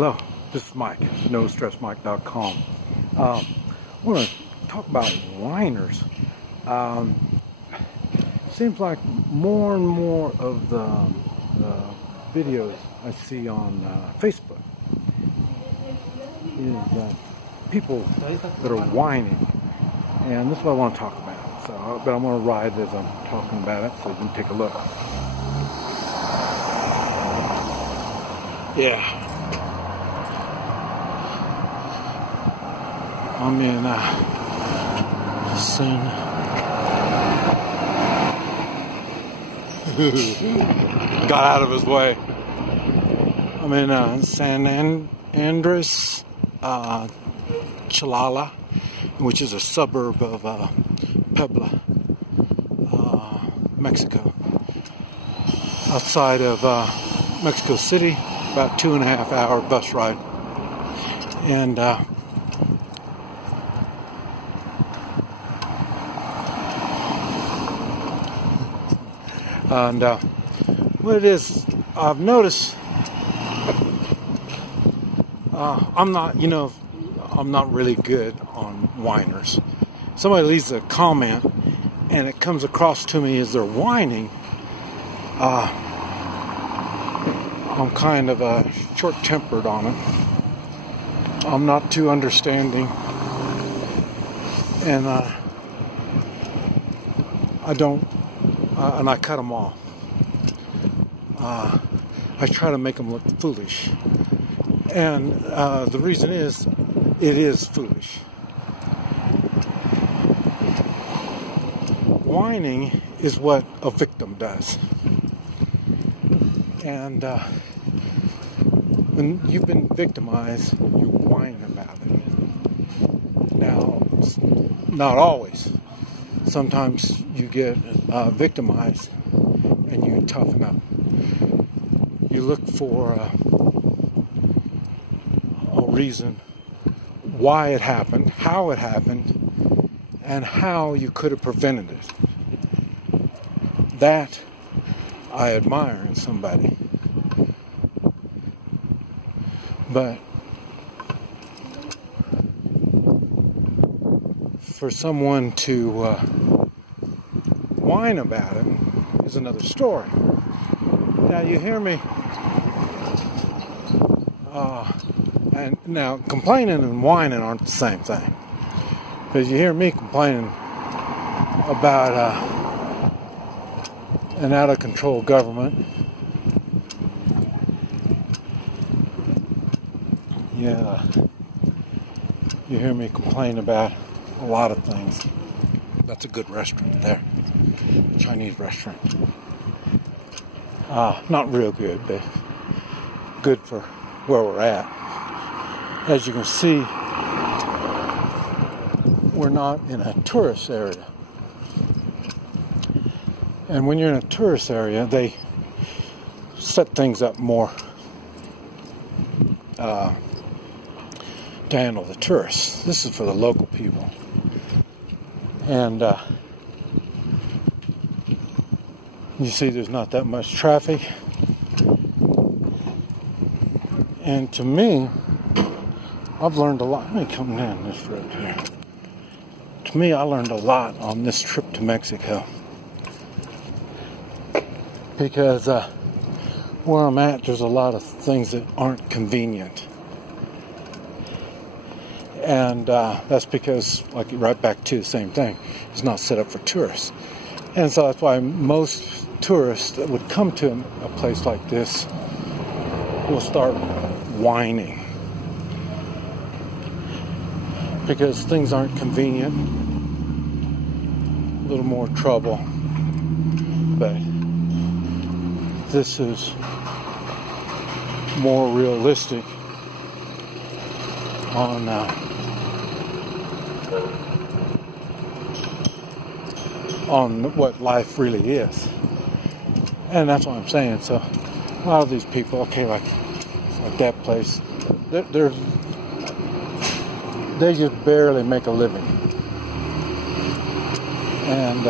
Hello, this is Mike, NoStressMike.com. I want to talk about whiners. Seems like more and more of the videos I see on Facebook is people that are whining, and this is what I want to talk about. So, but I'm going to ride as I'm talking about it, so you can take a look. Yeah. I'm in got out of his way. I'm in San Andres, Cholula, which is a suburb of Puebla, Mexico. Outside of Mexico City, about 2.5 hour bus ride. And what it is, I've noticed, I'm not really good on whiners. Somebody leaves a comment and it comes across to me as they're whining. I'm kind of short-tempered on it. I'm not too understanding, and I cut them off. I try to make them look foolish, and the reason is, it is foolish. Whining is what a victim does, and when you've been victimized, you whine about it. Now, not always. Sometimes you get victimized and you toughen up. You look for a reason why it happened, how it happened, and how you could have prevented it. That I admire in somebody. But for someone to whine about it is another story. Now you hear me, and now complaining and whining aren't the same thing. Because you hear me complaining about an out-of-control government. Yeah, you hear me complain about a lot of things. That's a good restaurant there, Chinese restaurant. Not real good, but good for where we're at. As you can see, we're not in a tourist area. And when you're in a tourist area, they set things up more to handle the tourists. This is for the local people. And you see there's not that much traffic. And to me, I've learned a lot. Let me come down this road here. To me, I learned a lot on this trip to Mexico. Because where I'm at, there's a lot of things that aren't convenient. And that's because, like, right back to the same thing, it's not set up for tourists. And so that's why most tourists that would come to a place like this will start whining. Because things aren't convenient, a little more trouble. But this is more realistic on what life really is. And that's what I'm saying. So a lot of these people, okay, like that place, they just barely make a living. And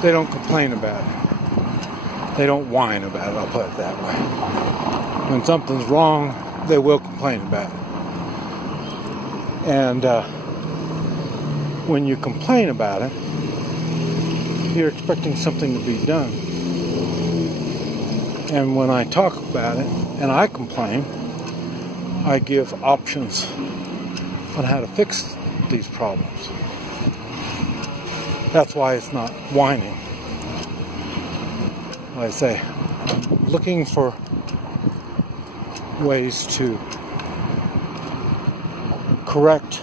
they don't complain about it. They don't whine about it, I'll put it that way. When something's wrong, they will complain about it. And when you complain about it, you're expecting something to be done. And when I talk about it and I complain, I give options on how to fix these problems. That's why it's not whining. Like I say, I'm looking for ways to correct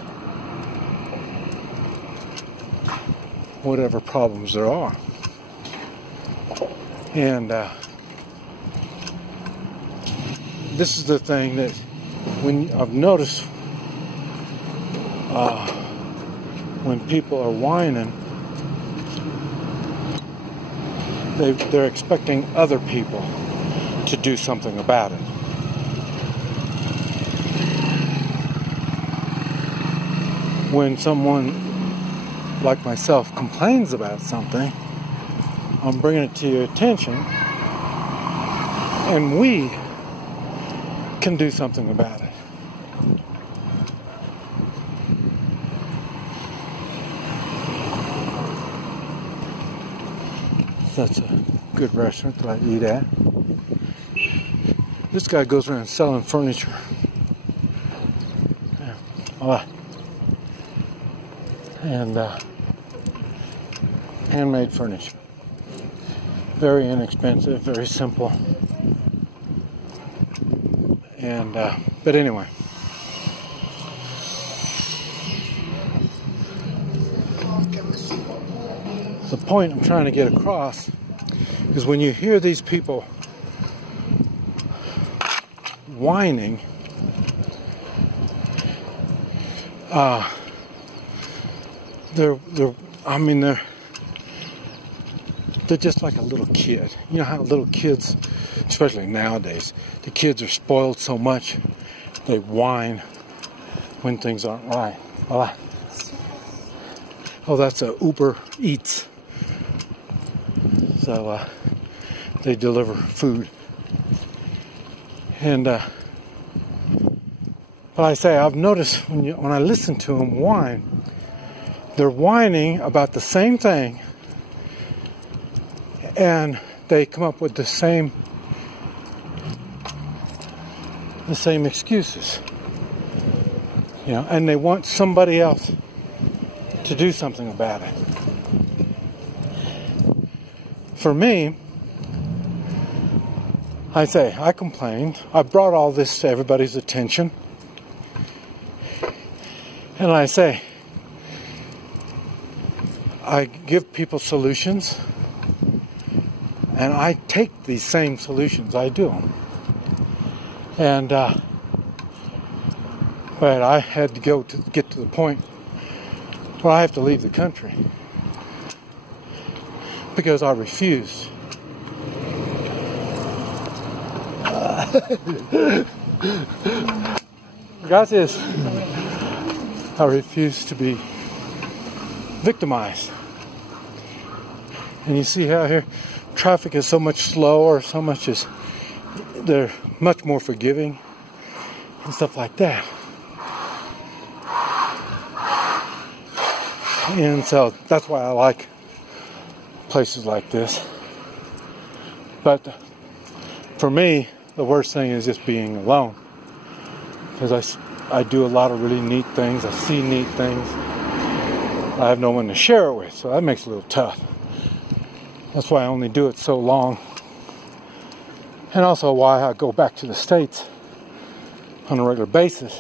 whatever problems there are. And this is the thing that when I've noticed when people are whining, they're expecting other people to do something about it. When someone like myself complains about something, I'm bringing it to your attention, and we can do something about it. That's a good restaurant that I eat at. This guy goes around selling furniture. And handmade furniture. Very inexpensive, very simple. And but anyway. The point I'm trying to get across is when you hear these people whining, they're just like a little kid. You know how little kids, especially nowadays, the kids are spoiled so much, they whine when things aren't right. Oh, that's a Uber Eats. So they deliver food. And but I say, I've noticed when I listen to them whine, they're whining about the same thing, and they come up with the same excuses. You know, and they want somebody else to do something about it. For me, I say, I complained. I brought all this to everybody's attention. And I say, I give people solutions. And I take these same solutions, I do them. And, but I had to get to the point where I have to leave the country. Because I refused. Gracias. I refuse to be victimized. And you see how here traffic is so much slower, they're much more forgiving and stuff like that. And so that's why I like places like this. But for me, the worst thing is just being alone. Because I do a lot of really neat things. I see neat things. I have no one to share it with, so that makes it a little tough. That's why I only do it so long. And also why I go back to the States on a regular basis,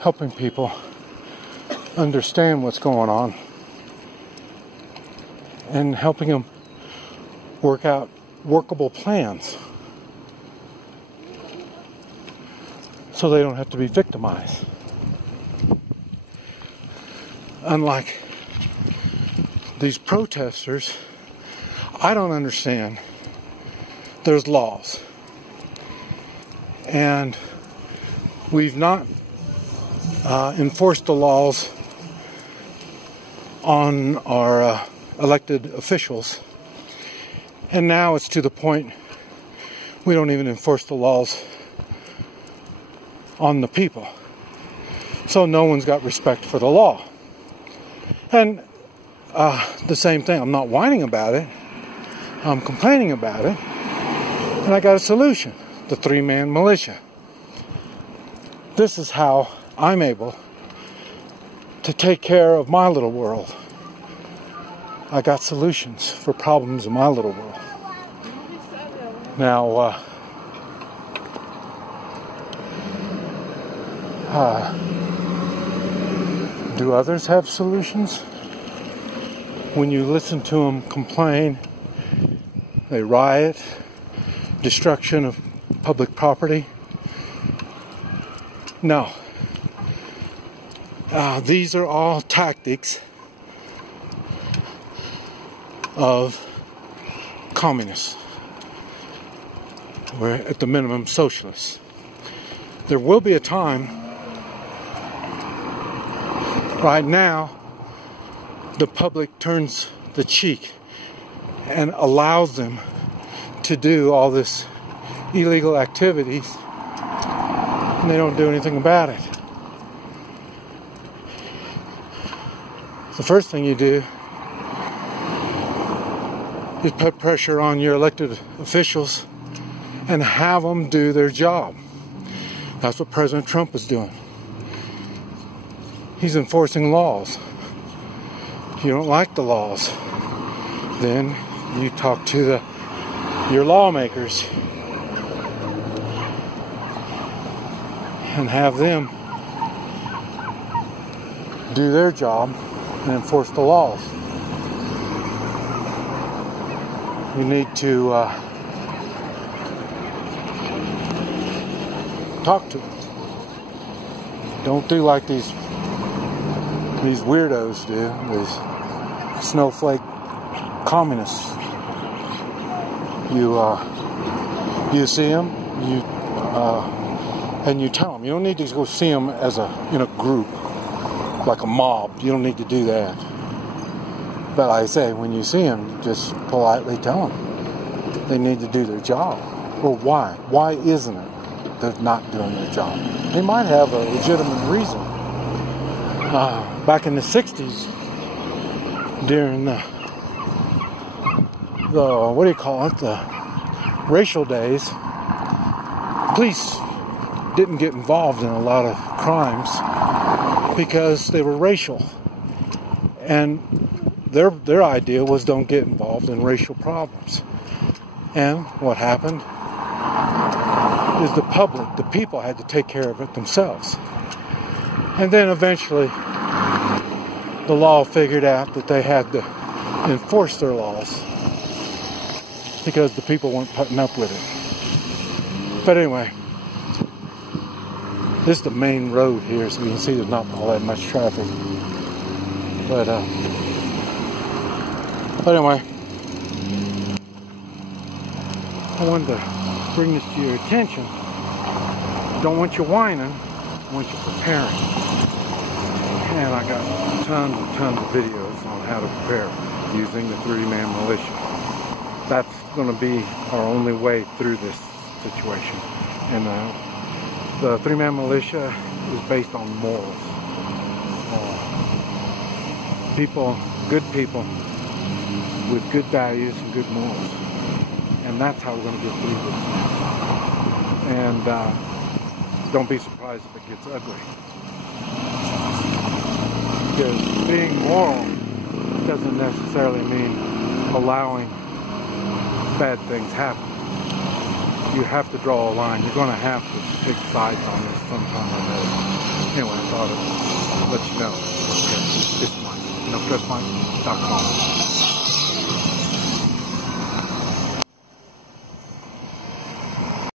helping people understand what's going on and helping them work out workable plans so they don't have to be victimized. Unlike these protesters, I don't understand. There's laws. And we've not enforced the laws on our elected officials. And now it's to the point we don't even enforce the laws on the people. So no one's got respect for the law. And the same thing, I'm not whining about it. I'm complaining about it. And I got a solution. The three-man militia. This is how I'm able to take care of my little world. I got solutions for problems in my little world. Now, do others have solutions? When you listen to them complain, they riot, destruction of public property. No. These are all tactics of communists. We're at the minimum socialists. There will be a time, right now, the public turns the cheek and allows them to do all this illegal activities, and they don't do anything about it. The first thing you do is put pressure on your elected officials and have them do their job. That's what President Trump is doing. He's enforcing laws. If you don't like the laws, then you talk to your lawmakers and have them do their job and enforce the laws. You need to talk to them. Don't do like these weirdos do, these snowflake communists. You see them, and you tell them. You don't need to go see them as in a group, like a mob. You don't need to do that. But like I say, when you see them, just politely tell them they need to do their job. Well, why? Why isn't it they're not doing their job? They might have a legitimate reason. Back in the 60s, during the what do you call it, the racial days, police didn't get involved in a lot of crimes because they were racial. And their idea was don't get involved in racial problems. And what happened is the public, the people, had to take care of it themselves. And then eventually the law figured out that they had to enforce their laws because the people weren't putting up with it. But anyway, this is the main road here, so you can see there's not all that much traffic. But anyway, I wanted to bring this to your attention. Don't want you whining, I want you preparing. And I got tons and tons of videos on how to prepare using the three-man militia. That's going to be our only way through this situation. And the three-man militia is based on morals. People, good people, with good values and good morals. And that's how we're going to get through this. And don't be surprised if it gets ugly. Because being moral doesn't necessarily mean allowing bad things happen. You have to draw a line. You're going to have to take sides on this sometime or another. Anyway, I thought I'd let you know. Okay, this is Whine. NoStressWhine.com.